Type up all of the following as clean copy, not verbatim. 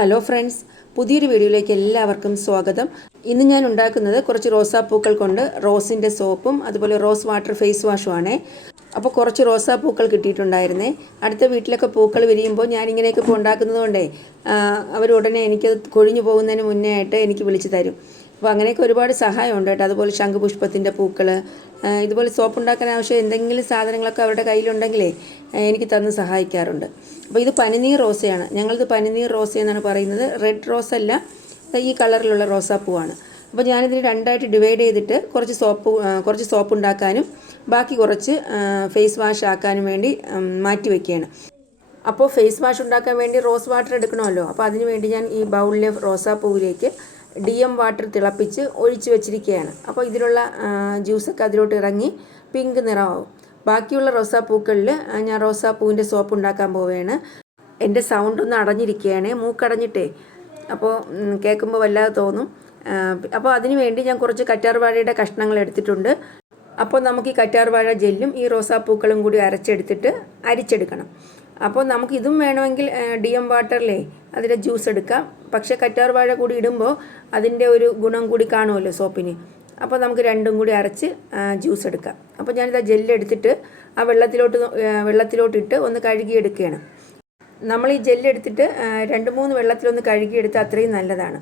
Hello friends, പുതിയൊരു വീഡിയോയിലേക്ക് എല്ലാവർക്കും സ്വാഗതം. ഇന്ന് ഞാൻ ഉണ്ടാക്കുന്നത് കുറച്ച് റോസാപ്പൂക്കൾ കൊണ്ട് റോസിൻ്റെ സോപ്പും അതുപോലെ റോസ് വാട്ടർ ഫേസ് വാഷും ആണേ. അപ്പോൾ കുറച്ച് റോസാപ്പൂക്കൾ കിട്ടിയിട്ടുണ്ടായിരുന്നേ. അടുത്ത വീട്ടിലൊക്കെ പൂക്കൾ വിരിയുമ്പോൾ ഞാനിങ്ങനെയൊക്കെ ഇപ്പോൾ ഉണ്ടാക്കുന്നത് കൊണ്ടേ അവരുടനെ എനിക്കത് കൊഴിഞ്ഞു പോകുന്നതിന് മുന്നേ ആയിട്ട് എനിക്ക് വിളിച്ചു തരും. അപ്പോൾ അങ്ങനെയൊക്കെ ഒരുപാട് സഹായമുണ്ട് കേട്ടോ. അതുപോലെ ശംഖുപുഷ്പത്തിൻ്റെ പൂക്കൾ, ഇതുപോലെ സോപ്പ് ഉണ്ടാക്കാൻ ആവശ്യം എന്തെങ്കിലും സാധനങ്ങളൊക്കെ അവരുടെ കയ്യിലുണ്ടെങ്കിലേ എനിക്ക് തന്ന് സഹായിക്കാറുണ്ട്. അപ്പോൾ ഇത് പനിനീർ റോസയാണ്. ഞങ്ങളിത് പനിനീർ റോസ എന്നാണ് പറയുന്നത്. റെഡ് റോസ് അല്ല, ഈ കളറിലുള്ള റോസാപ്പൂവാണ്. അപ്പോൾ ഞാനിതിന് രണ്ടായിട്ട് ഡിവൈഡ് ചെയ്തിട്ട് കുറച്ച് സോപ്പ് ഉണ്ടാക്കാനും ബാക്കി കുറച്ച് ഫേസ് വാഷ് ആക്കാനും വേണ്ടി മാറ്റി വയ്ക്കുകയാണ്. അപ്പോൾ ഫേസ് വാഷ് ഉണ്ടാക്കാൻ വേണ്ടി റോസ് വാട്ടർ എടുക്കണമല്ലോ. അപ്പോൾ അതിന് വേണ്ടി ഞാൻ ഈ ബൗളിലെ റോസാപ്പൂവിലേക്ക് DM വാട്ടർ തിളപ്പിച്ച് ഒഴിച്ച് വെച്ചിരിക്കുകയാണ്. അപ്പോൾ ഇതിലുള്ള ജ്യൂസൊക്കെ അതിലോട്ട് ഇറങ്ങി പിങ്ക് നിറമാവും. ബാക്കിയുള്ള റോസാപ്പൂക്കളിൽ ഞാൻ റോസാപ്പൂവിൻ്റെ സോപ്പ് ഉണ്ടാക്കാൻ പോവുകയാണ്. എൻ്റെ സൗണ്ട് ഒന്ന് അടഞ്ഞിരിക്കുകയാണ്, മൂക്കടഞ്ഞിട്ടേ, അപ്പോൾ കേൾക്കുമ്പോൾ വല്ലാതെ തോന്നും. അപ്പോൾ അതിന് വേണ്ടി ഞാൻ കുറച്ച് കറ്റാർവാഴയുടെ കഷ്ണങ്ങൾ എടുത്തിട്ടുണ്ട്. അപ്പോൾ നമുക്ക് ഈ കറ്റാർവാഴ ജെല്ലും ഈ റോസാപ്പൂക്കളും കൂടി അരിച്ചെടുക്കണം. അപ്പോൾ നമുക്ക് ഇതും വേണമെങ്കിൽ DM വാട്ടറിലേ അതിൻ്റെ ജ്യൂസ് എടുക്കാം. പക്ഷേ കറ്റാർവാഴ കൂടി ഇടുമ്പോൾ അതിൻ്റെ ഒരു ഗുണം കൂടി കാണുമല്ലോ സോപ്പിന്. അപ്പോൾ നമുക്ക് രണ്ടും കൂടി അരച്ച് ജ്യൂസ് എടുക്കാം. അപ്പോൾ ഞാനിത് ജെല്ലെടുത്തിട്ട് ആ വെള്ളത്തിലോട്ടിട്ട് ഒന്ന് കഴുകിയെടുക്കുകയാണ്. നമ്മൾ ഈ ജെല്ലെടുത്തിട്ട് 2-3 വെള്ളത്തിലൊന്ന് കഴുകിയെടുത്ത് അത്രയും നല്ലതാണ്.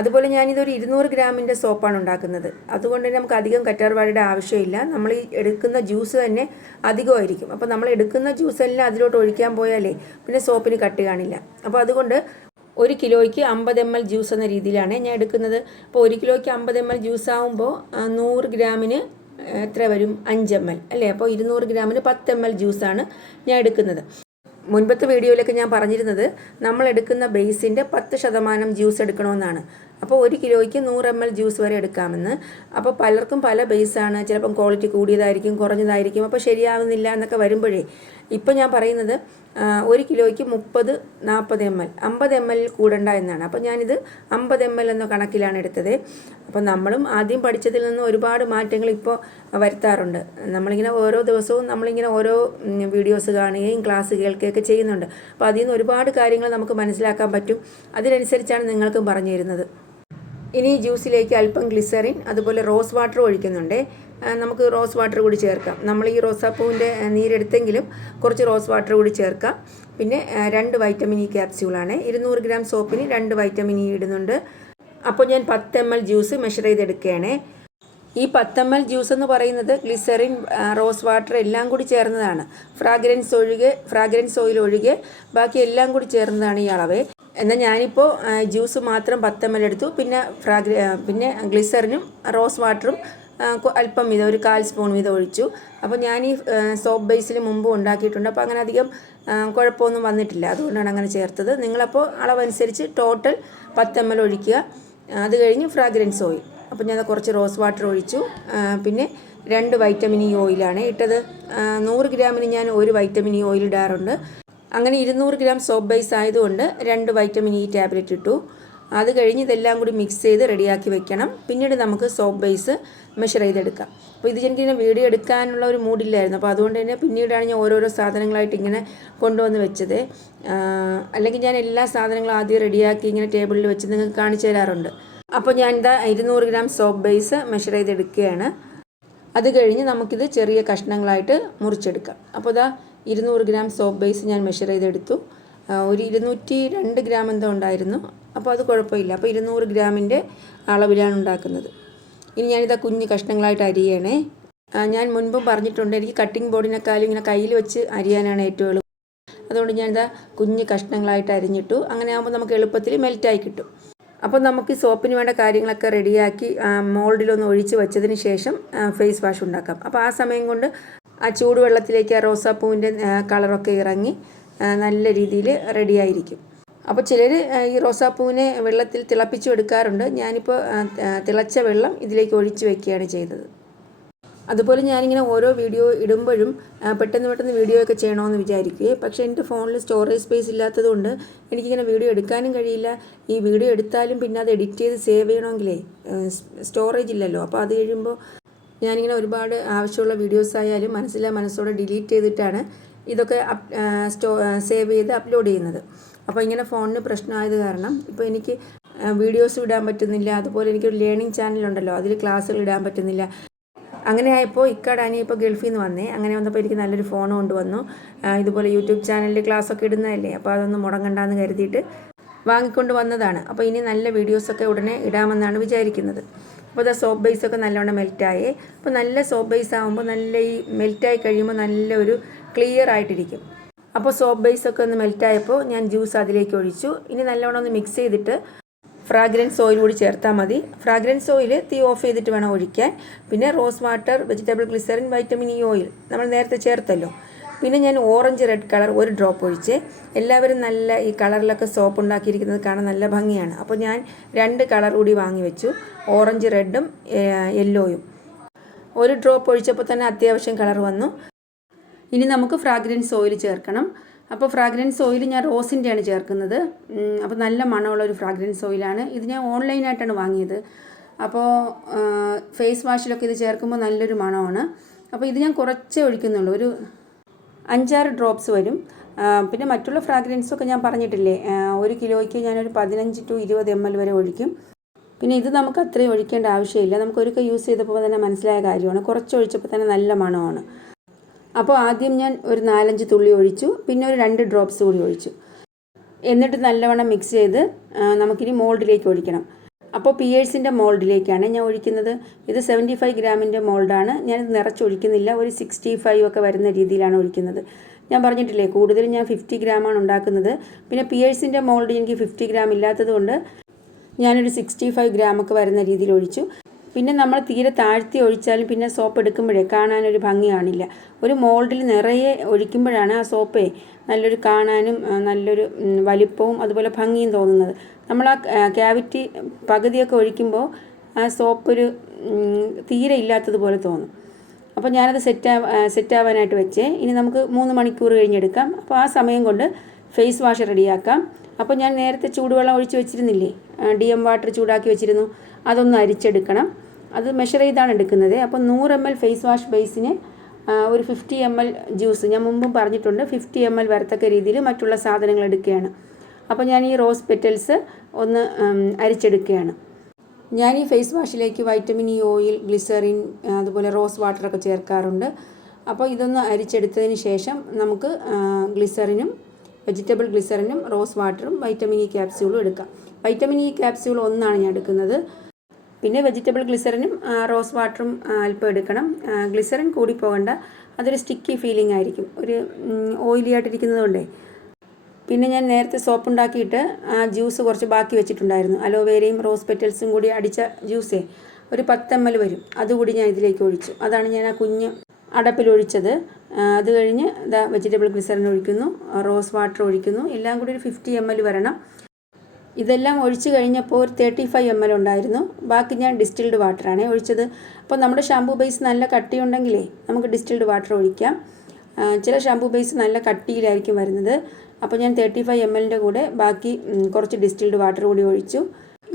അതുപോലെ ഞാനിതൊരു 200 ഗ്രാമിൻ്റെ സോപ്പാണ് ഉണ്ടാക്കുന്നത്. അതുകൊണ്ട് തന്നെ നമുക്ക് അധികം കറ്റാർവാഴയുടെ ആവശ്യമില്ല. നമ്മൾ ഈ എടുക്കുന്ന ജ്യൂസ് തന്നെ അധികമായിരിക്കും. അപ്പോൾ നമ്മൾ എടുക്കുന്ന ജ്യൂസെല്ലാം അതിലോട്ട് ഒഴിക്കാൻ പോയാലേ പിന്നെ സോപ്പിന് കട്ടി കാണില്ല. അപ്പോൾ അതുകൊണ്ട് 1 കിലോയ്ക്ക് 50 ml ജ്യൂസ് എന്ന രീതിയിലാണ് ഞാൻ എടുക്കുന്നത്. അപ്പോൾ 1 കിലോയ്ക്ക് 50 ml ജ്യൂസ് ആകുമ്പോൾ 100 ഗ്രാമിന് എത്ര വരും? 5 ml അല്ലേ? അപ്പോൾ 200 ഗ്രാമിന് 10 ml ജ്യൂസാണ് ഞാൻ എടുക്കുന്നത്. മുൻപത്തെ വീഡിയോയിലൊക്കെ ഞാൻ പറഞ്ഞിരുന്നത് നമ്മൾ എടുക്കുന്ന ബേസിൻ്റെ 10% ജ്യൂസ് എടുക്കണമെന്നാണ്. അപ്പോൾ 1 കിലോയ്ക്ക് 100 ml ജ്യൂസ് വരെ എടുക്കാമെന്ന്. അപ്പോൾ പലർക്കും പല ബേസാണ്, ചിലപ്പം ക്വാളിറ്റി കൂടിയതായിരിക്കും, കുറഞ്ഞതായിരിക്കും, അപ്പോൾ ശരിയാവുന്നില്ല എന്നൊക്കെ വരുമ്പോഴേ ഇപ്പോൾ ഞാൻ പറയുന്നത് 1 കിലോയ്ക്ക് 30-40 ml 50 ml കൂടണ്ട എന്നാണ്. അപ്പോൾ ഞാനിത് 50 ml എന്ന കണക്കിലാണ് എടുത്തത്. അപ്പോൾ നമ്മളും ആദ്യം പഠിച്ചതിൽ നിന്ന് ഒരുപാട് മാറ്റങ്ങൾ ഇപ്പോൾ വരുത്താറുണ്ട്. നമ്മളിങ്ങനെ ഓരോ ദിവസവും നമ്മളിങ്ങനെ ഓരോ വീഡിയോസ് കാണുകയും ക്ലാസ് കേൾക്കുകയൊക്കെ ചെയ്യുന്നുണ്ട്. അപ്പോൾ അതിൽ നിന്ന് ഒരുപാട് കാര്യങ്ങൾ നമുക്ക് മനസ്സിലാക്കാൻ പറ്റും. അതിനനുസരിച്ചാണ് നിങ്ങൾക്കും പറഞ്ഞു തരുന്നത്. ഇനി ജ്യൂസിലേക്ക് അല്പം ഗ്ലിസറിൻ അതുപോലെ റോസ് വാട്ടർ ഒഴിക്കുന്നുണ്ട്. നമുക്ക് റോസ് വാട്ടർ കൂടി ചേർക്കാം. നമ്മൾ ഈ റോസാപ്പൂവിൻ്റെ നീരെടുത്തെങ്കിലും കുറച്ച് റോസ് വാട്ടർ കൂടി ചേർക്കാം. പിന്നെ 2 വൈറ്റമിൻ ഇ ക്യാപ്സ്യൂളാണ്. 200 ഗ്രാം സോപ്പിന് 2 വൈറ്റമിൻ ഇ ഇടുന്നുണ്ട്. അപ്പോൾ ഞാൻ 10 ml ജ്യൂസ് മെഷർ ചെയ്തെടുക്കുകയാണ്. ഈ 10 ml ജ്യൂസ് എന്ന് പറയുന്നത് ഗ്ലിസറിൻ, റോസ് വാട്ടർ എല്ലാം കൂടി ചേർന്നതാണ്. ഫ്രാഗ്രൻസ് ഓയിൽ ഒഴികെ ബാക്കി എല്ലാം കൂടി ചേർന്നതാണ് ഈ അളവ്. എന്നാൽ ഞാനിപ്പോൾ ജ്യൂസ് മാത്രം 10 ml എടുത്തു. പിന്നെ ഗ്ലിസറിനും റോസ് വാട്ടറും അല്പം വീതം ഒരു 1/4 സ്പൂൺ വീതം ഒഴിച്ചു. അപ്പോൾ ഞാൻ ഈ സോപ്പ് ബേസിൽ മുമ്പ് ഉണ്ടാക്കിയിട്ടുണ്ട്. അപ്പോൾ അങ്ങനെ അധികം കുഴപ്പമൊന്നും വന്നിട്ടില്ല. അതുകൊണ്ടാണ് അങ്ങനെ ചേർത്തത്. നിങ്ങളപ്പോൾ അളവനുസരിച്ച് ടോട്ടൽ 10 ml ഒഴിക്കുക. അത് കഴിഞ്ഞ് ഫ്രാഗ്രൻസ് ഓയിൽ. അപ്പോൾ ഞാൻ കുറച്ച് റോസ് വാട്ടർ ഒഴിച്ചു. പിന്നെ 2 വൈറ്റമിൻ ഇ ഓയിലാണ് ഇട്ടത്. 100 ഗ്രാമിന് ഞാൻ 1 വൈറ്റമിൻ ഇ ഓയിൽ ഇടാറുണ്ട്. അങ്ങനെ 200 ഗ്രാം സോപ്പ് ബേസ് ആയതുകൊണ്ട് 2 വൈറ്റമിൻ ഇ ടാബ്ലറ്റ് ഇട്ടു. അത് കഴിഞ്ഞ് ഇതെല്ലാം കൂടി മിക്സ് ചെയ്ത് റെഡിയാക്കി വെക്കണം. പിന്നീട് നമുക്ക് സോപ്പ് ബേസ് മെഷർ ചെയ്തെടുക്കാം. അപ്പോൾ ഇത് എനിക്കിങ്ങനെ വീഡിയോ എടുക്കാനുള്ള ഒരു മൂഡില്ലായിരുന്നു. അപ്പോൾ അതുകൊണ്ട് തന്നെ പിന്നീടാണ് ഞാൻ ഓരോരോ സാധനങ്ങളായിട്ട് ഇങ്ങനെ കൊണ്ടുവന്ന് വെച്ചത്. അല്ലെങ്കിൽ ഞാൻ എല്ലാ സാധനങ്ങളും ആദ്യം റെഡിയാക്കി ഇങ്ങനെ ടേബിളിൽ വെച്ച് നിങ്ങൾക്ക് കാണിച്ചു തരാറുണ്ട്. അപ്പോൾ ഞാൻ ഇതാ 200 ഗ്രാം സോപ്പ് ബേസ് മെഷർ ചെയ്തെടുക്കുകയാണ്. അത് കഴിഞ്ഞ് നമുക്കിത് ചെറിയ കഷ്ണങ്ങളായിട്ട് മുറിച്ചെടുക്കാം. അപ്പോൾ ഇതാ 200 ഗ്രാം സോപ്പ് ബേസ് ഞാൻ മെഷർ ചെയ്തെടുത്തു. ഒരു 202 ഗ്രാം എന്തോ ഉണ്ടായിരുന്നു. അപ്പോൾ അത് കുഴപ്പമില്ല. അപ്പോൾ 200 ഗ്രാമിൻ്റെ അളവിലാണ് ഉണ്ടാക്കുന്നത്. ഇനി ഞാനിതാ കുഞ്ഞ് കഷ്ണങ്ങളായിട്ട് അരിയണേ. ഞാൻ മുൻപും പറഞ്ഞിട്ടുണ്ട്, എനിക്ക് കട്ടിംഗ് ബോർഡിനേക്കാളും ഇങ്ങനെ കയ്യിൽ വെച്ച് അരിയാനാണ് ഏറ്റവും എളുപ്പം. അതുകൊണ്ട് ഞാനിതാ കുഞ്ഞ് കഷ്ണങ്ങളായിട്ട് അരിഞ്ഞിട്ടു. അങ്ങനെ ആകുമ്പോൾ നമുക്ക് എളുപ്പത്തിൽ മെൽറ്റായി കിട്ടും. അപ്പോൾ നമുക്ക് ഈ സോപ്പിന് വേണ്ട കാര്യങ്ങളൊക്കെ റെഡിയാക്കി മോൾഡിലൊന്ന് ഒഴിച്ച് വെച്ചതിന് ശേഷം ഫേസ് വാഷ് ഉണ്ടാക്കാം. അപ്പോൾ ആ സമയം കൊണ്ട് ആ ചൂടുവെള്ളത്തിലേക്ക് ആ റോസാപ്പൂവിൻ്റെ കളറൊക്കെ ഇറങ്ങി നല്ല രീതിയിൽ റെഡിയായിരിക്കും. അപ്പോൾ ചിലർ ഈ റോസാപ്പൂവിനെ വെള്ളത്തിൽ തിളപ്പിച്ചു എടുക്കാറുണ്ട്. ഞാനിപ്പോൾ തിളച്ച വെള്ളം ഇതിലേക്ക് ഒഴിച്ച് വെക്കുകയാണ് ചെയ്തത്. അതുപോലെ ഞാനിങ്ങനെ ഓരോ വീഡിയോ ഇടുമ്പോഴും പെട്ടെന്ന് വീഡിയോ ഒക്കെ ചെയ്യണമെന്ന് വിചാരിക്കുകയെ, പക്ഷേ എൻ്റെ ഫോണിൽ സ്റ്റോറേജ് സ്പേസ് ഇല്ലാത്തതുകൊണ്ട് എനിക്കിങ്ങനെ വീഡിയോ എടുക്കാനും കഴിയില്ല. ഈ വീഡിയോ എടുത്താലും പിന്നെ അത് എഡിറ്റ് ചെയ്ത് സേവ് ചെയ്യണമെങ്കിലേ സ്റ്റോറേജ് ഇല്ലല്ലോ. അപ്പോൾ അത് കഴിയുമ്പോൾ ഞാനിങ്ങനെ ഒരുപാട് ആവശ്യമുള്ള വീഡിയോസ് ആയാലും മനസ്സോടെ ഡിലീറ്റ് ചെയ്തിട്ടാണ് ഇതൊക്കെ സേവ് ചെയ്ത് അപ്ലോഡ് ചെയ്യുന്നത്. അപ്പോൾ ഇങ്ങനെ ഫോണിന് പ്രശ്നമായത് കാരണം ഇപ്പോൾ എനിക്ക് വീഡിയോസ് ഇടാൻ പറ്റുന്നില്ല. അതുപോലെ എനിക്കൊരു ലേണിംഗ് ചാനലുണ്ടല്ലോ, അതിൽ ക്ലാസ്സുകൾ ഇടാൻ പറ്റുന്നില്ല. അങ്ങനെ ആയപ്പോൾ ഇക്കാടാനി ഇപ്പോൾ ഗൾഫിൽ നിന്ന് വന്നേ. അങ്ങനെ വന്നപ്പോൾ എനിക്ക് നല്ലൊരു ഫോൺ കൊണ്ടുവന്നു. ഇതുപോലെ യൂട്യൂബ് ചാനലിൽ ക്ലാസ്സൊക്കെ ഇടുന്നതല്ലേ, അപ്പോൾ അതൊന്നും മുടങ്ങണ്ടെന്ന് കരുതിയിട്ട് വാങ്ങിക്കൊണ്ട് വന്നതാണ്. അപ്പോൾ ഇനി നല്ല വീഡിയോസൊക്കെ ഉടനെ ഇടാമെന്നാണ് വിചാരിക്കുന്നത്. അപ്പോൾ അത് സോപ്പ് ബേസൊക്കെ നല്ലവണ്ണം മെൽറ്റായേ. അപ്പോൾ നല്ല സോപ്പ് ബേസ് ആകുമ്പോൾ നല്ല ഈ മെൽറ്റായി കഴിയുമ്പോൾ നല്ലൊരു ക്ലിയർ ആയിട്ടിരിക്കും. അപ്പോൾ സോപ്പ് ബേസൊക്കെ ഒന്ന് മെൽറ്റായപ്പോൾ ഞാൻ ജ്യൂസ് അതിലേക്ക് ഒഴിച്ചു. ഇനി നല്ലവണ്ണം ഒന്ന് മിക്സ് ചെയ്തിട്ട് ഫ്രാഗ്രൻസ് ഓയിൽ കൂടി ചേർത്താൽ മതി. ഫ്രാഗ്രൻസ് ഓയിൽ തീ ഓഫ് ചെയ്തിട്ട് വേണം ഒഴിക്കാൻ. പിന്നെ rose water, vegetable glycerin, vitamin E oil നമ്മൾ നേരത്തെ ചേർത്തല്ലോ. പിന്നെ ഞാൻ ഓറഞ്ച് റെഡ് കളർ ഒരു ഡ്രോപ്പ് ഒഴിച്ച്. എല്ലാവരും നല്ല ഈ കളറിലൊക്കെ സോപ്പ് ഉണ്ടാക്കിയിരിക്കുന്നത് കാണാൻ നല്ല ഭംഗിയാണ്. അപ്പോൾ ഞാൻ 2 കളർ കൂടി വാങ്ങി വെച്ചു, ഓറഞ്ച് റെഡും യെല്ലോയും. ഒരു ഡ്രോപ്പ് ഒഴിച്ചപ്പോൾ തന്നെ അത്യാവശ്യം കളർ വന്നു. ഇനി നമുക്ക് ഫ്രാഗ്രൻസ് ഓയിൽ ചേർക്കണം. അപ്പോൾ ഫ്രാഗ്രൻസ് ഓയിൽ ഞാൻ റോസിൻ്റെയാണ് ചേർക്കുന്നത്. അപ്പോൾ നല്ല മണമുള്ള ഒരു ഫ്രാഗ്രൻസ് ഓയിലാണ്. ഇത് ഞാൻ ഓൺലൈനായിട്ടാണ് വാങ്ങിയത്. അപ്പോൾ ഫേസ് വാഷിലൊക്കെ ഇത് ചേർക്കുമ്പോൾ നല്ലൊരു മണമാണ്. അപ്പോൾ ഇത് ഞാൻ കുറച്ചേ ഒഴിക്കുന്നുള്ളൂ, ഒരു 5-6 ഡ്രോപ്സ് വരും. പിന്നെ മറ്റുള്ള ഫ്രാഗ്രൻസൊക്കെ ഞാൻ പറഞ്ഞിട്ടില്ലേ, 1 കിലോയ്ക്ക് ഞാനൊരു 15 to 20 ml വരെ ഒഴിക്കും. പിന്നെ ഇത് നമുക്ക് അത്രയും ഒഴിക്കേണ്ട ആവശ്യമില്ല. നമുക്ക് ഒരിക്കൽ യൂസ് ചെയ്തപ്പോൾ തന്നെ മനസ്സിലായ കാര്യമാണ്. കുറച്ച് ഒഴിച്ചപ്പോൾ തന്നെ നല്ല മണമാണ്. അപ്പോൾ ആദ്യം ഞാൻ ഒരു 4-5 തുള്ളി ഒഴിച്ചു, പിന്നെ ഒരു 2 ഡ്രോപ്സ് കൂടി ഒഴിച്ചു. എന്നിട്ട് നല്ലവണ്ണം മിക്സ് ചെയ്ത് നമുക്കിനി മോൾഡിലേക്ക് ഒഴിക്കണം. അപ്പോൾ പിയേഴ്സിൻ്റെ മോൾഡിലേക്കാണ് ഞാൻ ഒഴിക്കുന്നത്. ഇത് 75 ഗ്രാമിൻ്റെ മോൾഡാണ്. ഞാനിത് നിറച്ചൊഴിക്കുന്നില്ല, ഒരു 65 ഒക്കെ വരുന്ന രീതിയിലാണ് ഒഴിക്കുന്നത്. ഞാൻ പറഞ്ഞിട്ടില്ലേ, കൂടുതലും ഞാൻ 50 ഗ്രാമാണ് ഉണ്ടാക്കുന്നത്. പിന്നെ പിയേഴ്സിൻ്റെ മോൾഡ് എനിക്ക് 50 ഗ്രാം ഇല്ലാത്തത് കൊണ്ട് ഞാനൊരു 65 ഗ്രാമൊക്കെ വരുന്ന രീതിയിൽ ഒഴിച്ചു. പിന്നെ നമ്മൾ തീരെ താഴ്ത്തി ഒഴിച്ചാലും പിന്നെ സോപ്പ് എടുക്കുമ്പോഴേ കാണാനൊരു ഭംഗി കാണില്ല. ഒരു മോൾഡിൽ നിറയെ ഒഴിക്കുമ്പോഴാണ് ആ സോപ്പേ നല്ലൊരു കാണാനും നല്ലൊരു വലിപ്പവും അതുപോലെ ഭംഗിയും തോന്നുന്നത്. നമ്മൾ ആ ക്യാവിറ്റി പകുതിയൊക്കെ ഒഴിക്കുമ്പോൾ ആ സോപ്പൊരു തീരെ ഇല്ലാത്തതുപോലെ തോന്നും. അപ്പോൾ ഞാനത് സെറ്റാവാനായിട്ട് വെച്ചേ. ഇനി നമുക്ക് 3 മണിക്കൂർ കഴിഞ്ഞെടുക്കാം. അപ്പോൾ ആ സമയം കൊണ്ട് ഫേസ് വാഷ് റെഡിയാക്കാം. അപ്പോൾ ഞാൻ നേരത്തെ ചൂടുവെള്ളം ഒഴിച്ച് വെച്ചിരുന്നില്ലേ, DM വാട്ടർ ചൂടാക്കി വെച്ചിരുന്നു, അതൊന്ന് അരിച്ചെടുക്കണം. അത് മെഷർ ചെയ്താണ് എടുക്കുന്നത്. അപ്പോൾ 100 ml ഫേസ് വാഷ് ബേസിന് ഒരു 50 ml ജ്യൂസ്, ഞാൻ മുമ്പും പറഞ്ഞിട്ടുണ്ട്, 50 ml വരത്തക്ക രീതിയിൽ മറ്റുള്ള സാധനങ്ങൾ എടുക്കുകയാണ്. അപ്പോൾ ഞാൻ ഈ റോസ് പെറ്റൽസ് ഒന്ന് അരിച്ചെടുക്കുകയാണ്. ഞാൻ ഈ ഫേസ് വാഷിലേക്ക് വൈറ്റമിൻ ഇ ഓയിൽ, ഗ്ലിസറിൻ, അതുപോലെ റോസ് വാട്ടറൊക്കെ ചേർക്കാറുണ്ട്. അപ്പോൾ ഇതൊന്ന് അരിച്ചെടുത്തതിന് ശേഷം നമുക്ക് ഗ്ലിസറിനും, വെജിറ്റബിൾ ഗ്ലിസറിനും, റോസ് വാട്ടറും, വൈറ്റമിൻ ഇ ക്യാപ്സ്യൂളും എടുക്കാം. വൈറ്റമിൻ ഇ ക്യാപ്സ്യൂൾ 1 ഞാൻ എടുക്കുന്നത്. പിന്നെ വെജിറ്റബിൾ ഗ്ലിസറിനും റോസ് വാട്ടറും അല്പം എടുക്കണം. ഗ്ലിസറിൻ കൂടി പോകണ്ട, അതൊരു സ്റ്റിക്കി ഫീലിംഗ് ആയിരിക്കും, ഒരു ഓയിലി ആയിട്ടിരിക്കുന്നത് കൊണ്ടേ. പിന്നെ ഞാൻ നേരത്തെ സോപ്പ് ഉണ്ടാക്കിയിട്ട് ആ ജ്യൂസ് കുറച്ച് ബാക്കി വെച്ചിട്ടുണ്ടായിരുന്നു. അലോവേരയും റോസ് പെറ്റൽസും കൂടി അടിച്ച ജ്യൂസേ ഒരു 10 ml വരും. അതുകൂടി ഞാൻ ഇതിലേക്ക് ഒഴിച്ചു. അതാണ് ഞാൻ ആ കുഞ്ഞ് അടപ്പിലൊഴിച്ചത്. അത് കഴിഞ്ഞ് വെജിറ്റബിൾ ഗ്ലിസറിൻ ഒഴിക്കുന്നു, റോസ് വാട്ടർ ഒഴിക്കുന്നു. എല്ലാം കൂടി ഒരു 50 ml വരണം. ഇതെല്ലാം ഒഴിച്ച് കഴിഞ്ഞപ്പോൾ ഒരു 35 ml ഉണ്ടായിരുന്നു. ബാക്കി ഞാൻ ഡിസ്റ്റിൽഡ് വാട്ടറാണ് ഒഴിച്ചത്. അപ്പോൾ നമ്മുടെ ഷാമ്പൂ ബേസ് നല്ല കട്ടിയുണ്ടെങ്കിലേ നമുക്ക് ഡിസ്റ്റിൽഡ് വാട്ടർ ഒഴിക്കാം. ചില ഷാമ്പൂ ബേസ് നല്ല കട്ടിയിലായിരിക്കും വരുന്നത്. അപ്പോൾ ഞാൻ 35 ml കൂടെ ബാക്കി കുറച്ച് ഡിസ്റ്റിൽഡ് വാട്ടർ കൂടി ഒഴിച്ചു.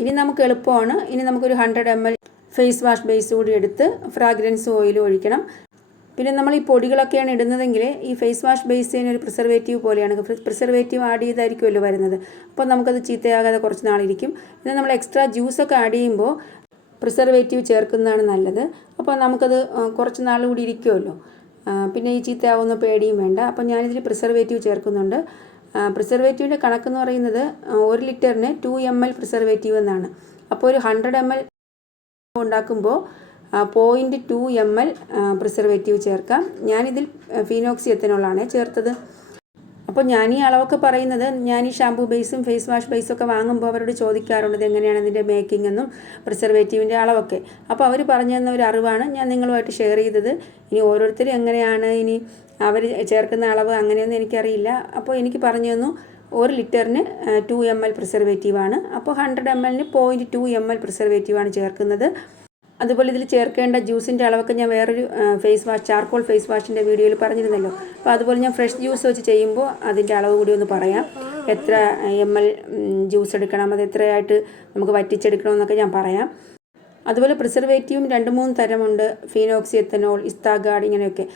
ഇനി നമുക്ക് എളുപ്പമാണ്. ഇനി നമുക്കൊരു 100 ml ഫേസ് വാഷ് ബേസ് കൂടി എടുത്ത് ഫ്രാഗ്രൻസ് ഓയിൽ ഒഴിക്കണം. പിന്നെ നമ്മൾ ഈ പൊടികളൊക്കെയാണ് ഇടുന്നതെങ്കിൽ ഈ ഫേസ് വാഷ് ബേസിന് ഒരു പ്രിസർവേറ്റീവ് പോലെയാണ്, പ്രിസർവേറ്റീവ് ആഡ് ചെയ്തായിരിക്കുമല്ലോ വരുന്നത്. അപ്പോൾ നമുക്കത് ചീത്തയാകാതെ കുറച്ച് നാളിരിക്കും. ഇത് നമ്മൾ എക്സ്ട്രാ ജ്യൂസൊക്കെ ആഡ് ചെയ്യുമ്പോൾ പ്രിസർവേറ്റീവ് ചേർക്കുന്നതാണ് നല്ലത്. അപ്പോൾ നമുക്കത് കുറച്ച് നാൾ കൂടി ഇരിക്കുമല്ലോ, പിന്നെ ഈ ചീത്തയാവുന്ന പേടിയും വേണ്ട. അപ്പോൾ ഞാനിതിൽ പ്രിസർവേറ്റീവ് ചേർക്കുന്നുണ്ട്. പ്രിസർവേറ്റീവിൻ്റെ കണക്കെന്ന് പറയുന്നത് 1 ലിറ്ററിന് 2 ml പ്രിസർവേറ്റീവ് എന്നാണ്. അപ്പോൾ ഒരു 100 ml ഉണ്ടാക്കുമ്പോൾ 0.2 ml പ്രിസർവേറ്റീവ് ചേർക്കാം. ഞാനിതിൽ ഫിനോക്സി എത്തനോളാണ് ചേർത്തത്. അപ്പോൾ ഞാൻ ഈ അളവൊക്കെ പറയുന്നത്, ഞാൻ ഈ ഷാമ്പൂ ബേസും ഫേസ് വാഷ് ബേസൊക്കെ വാങ്ങുമ്പോൾ അവരോട് ചോദിക്കാറുണ്ട് എങ്ങനെയാണ് ഇതിൻ്റെ മേക്കിംഗ് എന്നും പ്രിസർവേറ്റീവിൻ്റെ അളവൊക്കെ. അപ്പോൾ അവർ പറഞ്ഞു തന്ന ഒരു അറിവാണ് ഞാൻ നിങ്ങളുമായിട്ട് ഷെയർ ചെയ്തത്. ഇനി ഓരോരുത്തരും എങ്ങനെയാണ് ഇനി അവർ ചേർക്കുന്ന അളവ് അങ്ങനെയൊന്നും എനിക്കറിയില്ല. അപ്പോൾ എനിക്ക് പറഞ്ഞു തന്നു 1 ലിറ്ററിന് 2 ml പ്രിസർവേറ്റീവാണ്. അപ്പോൾ 100 ml 0.2 ml പ്രിസർവേറ്റീവാണ് ചേർക്കുന്നത്. അതുപോലെ ഇതിൽ ചേർക്കേണ്ട ജ്യൂസിൻ്റെ അളവൊക്കെ ഞാൻ വേറൊരു ഫേസ് വാഷ്, ചാർക്കോൾ ഫേസ് വാഷിൻ്റെ വീഡിയോയിൽ പറഞ്ഞിരുന്നല്ലോ. അപ്പോൾ അതുപോലെ ഞാൻ ഫ്രഷ് ജ്യൂസ് വെച്ച് ചെയ്യുമ്പോൾ അതിൻ്റെ അളവ് കൂടി ഒന്ന് പറയാം. എത്ര ml ജ്യൂസ് എടുക്കണം, അത് എത്രയായിട്ട് നമുക്ക് വറ്റിച്ചെടുക്കണമെന്നൊക്കെ ഞാൻ പറയാം. അതുപോലെ പ്രിസർവേറ്റീവും 2-3 തരമുണ്ട്, ഫിനോക്സി എത്തനോൾ, ഇസ്താഗാർഡ്, ഇങ്ങനെയൊക്കെ.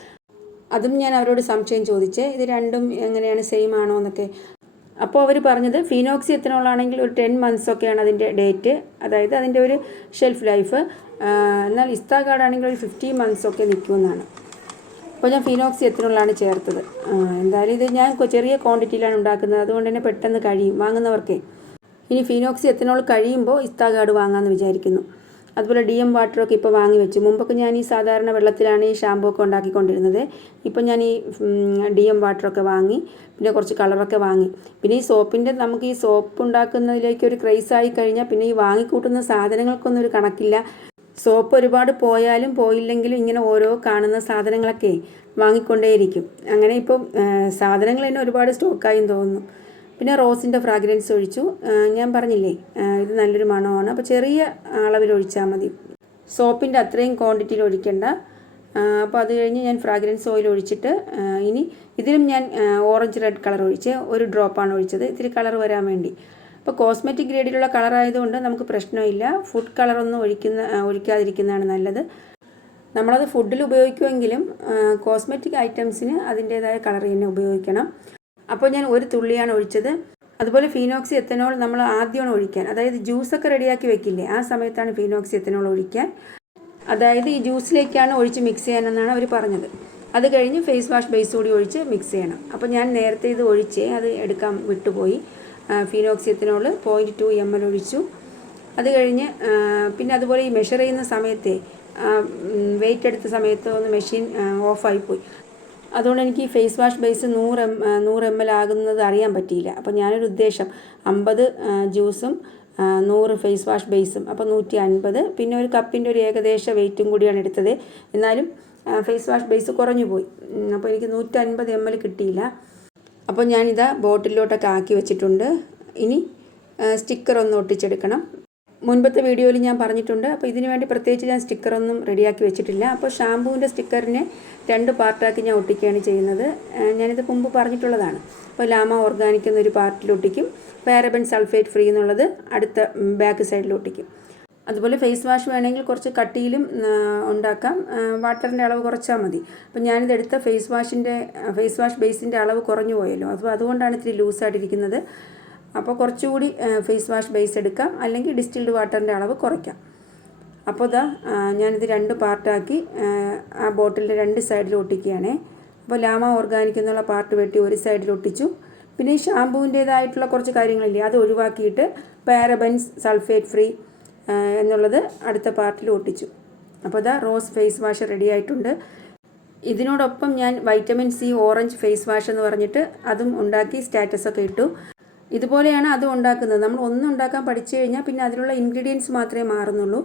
അതും ഞാൻ അവരോട് സംശയം ചോദിച്ചേ, ഇത് രണ്ടും എങ്ങനെയാണ് സെയിം ആണോ എന്നൊക്കെ. അപ്പോൾ അവർ പറഞ്ഞത് ഫിനോക്സി എത്തനോളാണെങ്കിൽ ഒരു 10 months ഒക്കെയാണ് അതിൻ്റെ ഡേറ്റ്, അതായത് അതിൻ്റെ ഒരു ഷെൽഫ് ലൈഫ്. എന്നാൽ ഇസ്താഗാർഡ് ആണെങ്കിൽ ഒരു 50 months ഒക്കെ നിൽക്കുമെന്നാണ്. അപ്പോൾ ഞാൻ ഫിനോക്സി എത്തനോളാണ് ചേർത്തത്. എന്തായാലും ഇത് ഞാൻ ചെറിയ ക്വാണ്ടിറ്റിയിലാണ് ഉണ്ടാക്കുന്നത്, അതുകൊണ്ട് തന്നെ പെട്ടെന്ന് കഴിയും വാങ്ങുന്നവർക്കേ. ഇനി ഫിനോക്സി എത്തനോൾ കഴിയുമ്പോൾ ഇസ്താഗാർഡ് വാങ്ങാമെന്ന് വിചാരിക്കുന്നു. അതുപോലെ DM വാട്ടറൊക്കെ ഇപ്പോൾ വാങ്ങി വെച്ചു. മുമ്പൊക്കെ ഞാൻ ഈ സാധാരണ വെള്ളത്തിലാണ് ഈ ഷാമ്പൂ ഒക്കെ ഉണ്ടാക്കിക്കൊണ്ടിരുന്നത്. ഇപ്പം ഞാൻ ഈ DM വാട്ടറൊക്കെ വാങ്ങി, പിന്നെ കുറച്ച് കളറൊക്കെ വാങ്ങി. പിന്നെ ഈ സോപ്പിൻ്റെ നമുക്ക് ഈ സോപ്പ് ഉണ്ടാക്കുന്നതിലേക്ക് ഒരു ക്രൈസായി കഴിഞ്ഞാൽ പിന്നെ ഈ വാങ്ങിക്കൂട്ടുന്ന സാധനങ്ങൾക്കൊന്നും ഒരു കണക്കില്ല. സോപ്പ് ഒരുപാട് പോയാലും പോയില്ലെങ്കിലും ഇങ്ങനെ ഓരോ കാണുന്ന സാധനങ്ങളൊക്കെ വാങ്ങിക്കൊണ്ടേയിരിക്കും. അങ്ങനെ ഇപ്പം സാധനങ്ങൾ തന്നെ ഒരുപാട് സ്റ്റോക്കായും തോന്നുന്നു. പിന്നെ റോസിൻ്റെ ഫ്രാഗ്രൻസ് ഒഴിച്ചു. ഞാൻ പറഞ്ഞില്ലേ ഇത് നല്ലൊരു മണമാണ്, അപ്പോൾ ചെറിയ അളവിൽ ഒഴിച്ചാൽ മതി, സോപ്പിൻ്റെ അത്രയും ക്വാണ്ടിറ്റിയിൽ ഒഴിക്കേണ്ട. അപ്പോൾ അത് കഴിഞ്ഞ് ഞാൻ ഫ്രാഗ്രൻസ് ഓയിൽ ഒഴിച്ചിട്ട് ഇനി ഇതിലും ഞാൻ ഓറഞ്ച് റെഡ് കളർ ഒഴിച്ച് ഒരു ഡ്രോപ്പാണ് ഒഴിച്ചത്, ഇത്തിരി കളർ വരാൻ വേണ്ടി. അപ്പോൾ കോസ്മെറ്റിക് ഗ്രേഡിലുള്ള കളറായതുകൊണ്ട് നമുക്ക് പ്രശ്നമില്ല. ഫുഡ് കളറൊന്നും ഒഴിക്കാതിരിക്കുന്നതാണ് നല്ലത്. നമ്മളത് ഫുഡിൽ ഉപയോഗിക്കുമെങ്കിലും കോസ്മെറ്റിക് ഐറ്റംസിന് അതിൻ്റേതായ കളർ തന്നെ ഉപയോഗിക്കണം. അപ്പോൾ ഞാൻ ഒരു തുള്ളിയാണ് ഒഴിച്ചത്. അതുപോലെ ഫിനോക്സി എത്തനോൾ നമ്മൾ ആദ്യമാണ് ഒഴിക്കാൻ, അതായത് ജ്യൂസൊക്കെ റെഡിയാക്കി വെക്കില്ലേ, ആ സമയത്താണ് ഫിനോക്സി എത്തനോൾ ഒഴിക്കാൻ. അതായത് ഈ ജ്യൂസിലേക്കാണ് ഒഴിച്ച് മിക്സ് ചെയ്യാനെന്നാണ് അവർ പറഞ്ഞത്. അത് കഴിഞ്ഞ് ഫേസ് വാഷ് ബേസ് കൂടി ഒഴിച്ച് മിക്സ് ചെയ്യണം. അപ്പോൾ ഞാൻ നേരത്തെ ഇത് ഒഴിച്ച് അത് എടുക്കാൻ വിട്ടുപോയി. ഫിനോക്സി എത്തനോൾ 0.2 ml ഒഴിച്ചു. അത് കഴിഞ്ഞ് പിന്നെ അതുപോലെ ഈ മെഷർ ചെയ്യുന്ന സമയത്തെ വെയിറ്റ് എടുത്ത സമയത്ത് ഒന്ന് മെഷീൻ ഓഫായിപ്പോയി. അതുകൊണ്ട് എനിക്ക് ഈ ഫേസ് വാഷ് ബേസ് 100 ml ആകുന്നത് അറിയാൻ പറ്റിയില്ല. അപ്പോൾ ഞാനൊരു ഉദ്ദേശം 50 ജ്യൂസും 100 ഫേസ് വാഷ് ബേസും, അപ്പോൾ 150, പിന്നെ ഒരു കപ്പിൻ്റെ ഒരു ഏകദേശ വെയിറ്റും കൂടിയാണ് എടുത്തത്. എന്നാലും ഫേസ് വാഷ് ബേസ് കുറഞ്ഞു പോയി. അപ്പോൾ എനിക്ക് 150 ml കിട്ടിയില്ല. അപ്പോൾ ഞാനിതാ ബോട്ടിലോട്ടൊക്കെ ആക്കി വെച്ചിട്ടുണ്ട്. ഇനി സ്റ്റിക്കർ ഒന്ന് ഒട്ടിച്ചെടുക്കണം. മുൻപത്തെ വീഡിയോയിൽ ഞാൻ പറഞ്ഞിട്ടുണ്ട്. അപ്പോൾ ഇതിനു വേണ്ടി പ്രത്യേകിച്ച് ഞാൻ സ്റ്റിക്കറൊന്നും റെഡിയാക്കി വെച്ചിട്ടില്ല. അപ്പോൾ ഷാമ്പൂവിൻ്റെ സ്റ്റിക്കറിനെ 2 പാർട്ടാക്കി ഞാൻ ഒട്ടിക്കുകയാണ് ചെയ്യുന്നത്. ഞാനിത് മുമ്പ് പറഞ്ഞിട്ടുള്ളതാണ്. അപ്പോൾ ലാമ ഓർഗാനിക് എന്നൊരു പാർട്ടിൽ ഒട്ടിക്കും, പാരബൻ സൾഫേറ്റ് ഫ്രീ എന്നുള്ളത് അടുത്ത ബാക്ക് സൈഡിൽ ഒട്ടിക്കും. അതുപോലെ ഫേസ് വാഷ് വേണമെങ്കിൽ കുറച്ച് കട്ടിയിലും ഉണ്ടാക്കാം, വാട്ടറിൻ്റെ അളവ് കുറച്ചാൽ മതി. അപ്പോൾ ഞാനിതെടുത്ത ഫേസ് വാഷ് ബേസിൻ്റെ അളവ് കുറഞ്ഞു പോയല്ലോ, അപ്പോൾ അതുകൊണ്ടാണ് ഇത്തിരി ലൂസായിട്ടിരിക്കുന്നത്. അപ്പോൾ കുറച്ചുകൂടി ഫേസ് വാഷ് ബേസ് എടുക്കാം, അല്ലെങ്കിൽ ഡിസ്റ്റിൽഡ് വാട്ടറിൻ്റെ അളവ് കുറയ്ക്കാം. അപ്പോൾ ഞാനിത് 2 പാർട്ടാക്കി ആ ബോട്ടിലിൻ്റെ 2 സൈഡിൽ ഒട്ടിക്കുകയാണ്. അപ്പോൾ ലാമ ഓർഗാനിക് എന്നുള്ള പാർട്ട് വെട്ടി ഒരു സൈഡിൽ ഒട്ടിച്ചു. പിന്നെ ഈ ഷാമ്പൂവിൻ്റേതായിട്ടുള്ള കുറച്ച് കാര്യങ്ങളില്ലേ, അത് ഒഴിവാക്കിയിട്ട് പാരബൻസ് സൾഫേറ്റ് ഫ്രീ എന്നുള്ളത് അടുത്ത പാർട്ടിൽ ഒട്ടിച്ചു. അപ്പോൾ റോസ് ഫേസ് വാഷ് റെഡി ആയിട്ടുണ്ട്. ഇതിനോടൊപ്പം ഞാൻ vitamin C orange face wash എന്ന് പറഞ്ഞിട്ട് അതും ഉണ്ടാക്കി സ്റ്റാറ്റസൊക്കെ ഇട്ടു. ഇതുപോലെയാണ് അതും ഉണ്ടാക്കുന്നത്. നമ്മൾ ഒന്നും ഉണ്ടാക്കാൻ പഠിച്ചു കഴിഞ്ഞാൽ പിന്നെ അതിലുള്ള ഇൻഗ്രീഡിയൻസ് മാത്രമേ മാറുന്നുള്ളൂ.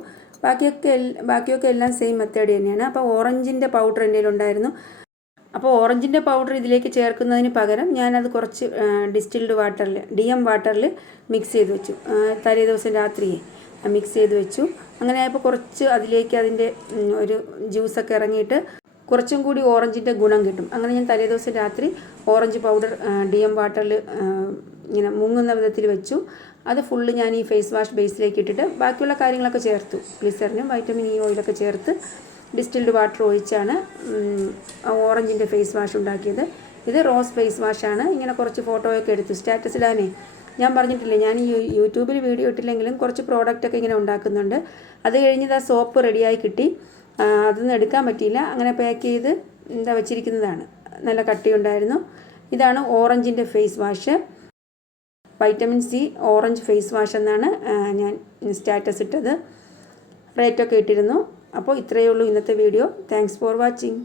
ബാക്കിയൊക്കെ എല്ലാം സെയിം മെത്തേഡ് തന്നെയാണ്. അപ്പോൾ ഓറഞ്ചിൻ്റെ പൗഡർ എൻ്റെ കയ്യിലുണ്ടായിരുന്നു. അപ്പോൾ ഓറഞ്ചിൻ്റെ പൗഡർ ഇതിലേക്ക് ചേർക്കുന്നതിന് പകരം ഞാനത് കുറച്ച് ഡിസ്റ്റിൽഡ് വാട്ടറിൽ DM വാട്ടറിൽ മിക്സ് ചെയ്ത് വെച്ചു. തലേ ദിവസം രാത്രിയെ മിക്സ് ചെയ്ത് വെച്ചു. അങ്ങനെ ആയപ്പോൾ കുറച്ച് അതിലേക്ക് അതിൻ്റെ ഒരു ജ്യൂസൊക്കെ ഇറങ്ങിയിട്ട് കുറച്ചും കൂടി ഓറഞ്ചിൻ്റെ ഗുണം കിട്ടും. അങ്ങനെ ഞാൻ തലേ ദിവസം രാത്രി ഓറഞ്ച് പൗഡർ DM വാട്ടറിൽ ഇങ്ങനെ മുങ്ങുന്ന വിധത്തിൽ വെച്ചു. അത് ഫുള്ള് ഞാൻ ഈ ഫേസ് വാഷ് ബേസിലേക്ക് ഇട്ടിട്ട് ബാക്കിയുള്ള കാര്യങ്ങളൊക്കെ ചേർത്തു. ഗ്ലിസറിനും വൈറ്റമിൻ ഇ ഓയിലൊക്കെ ചേർത്ത് ഡിസ്റ്റിൽഡ് വാട്ടർ ഒഴിച്ചാണ് ഓറഞ്ചിൻ്റെ ഫേസ് വാഷ് ഉണ്ടാക്കിയത്. ഇത് റോസ് ഫേസ് വാഷാണ്. ഇങ്ങനെ കുറച്ച് ഫോട്ടോയൊക്കെ എടുത്തു സ്റ്റാറ്റസ് ഇടാനേ. ഞാൻ പറഞ്ഞിട്ടില്ലേ, ഞാൻ ഈ യൂട്യൂബിൽ വീഡിയോ ഇട്ടില്ലെങ്കിലും കുറച്ച് പ്രോഡക്റ്റൊക്കെ ഇങ്ങനെ ഉണ്ടാക്കുന്നുണ്ട്. അത് കഴിഞ്ഞ് സോപ്പ് റെഡിയായി കിട്ടി. അതൊന്നും എടുക്കാൻ പറ്റിയില്ല, അങ്ങനെ പാക്ക് ചെയ്ത് വെച്ചിരിക്കുന്നതാണ്. നല്ല കട്ടിയുണ്ടായിരുന്നു. ഇതാണ് ഓറഞ്ചിൻ്റെ face wash, vitamin C orange face wash എന്നാണ് ഞാൻ സ്റ്റാറ്റസ് ഇട്ടത്. റേറ്റൊക്കെ ഇട്ടിരുന്നു. അപ്പോൾ ഇത്രയേ ഉള്ളൂ ഇന്നത്തെ വീഡിയോ. Thanks for watching.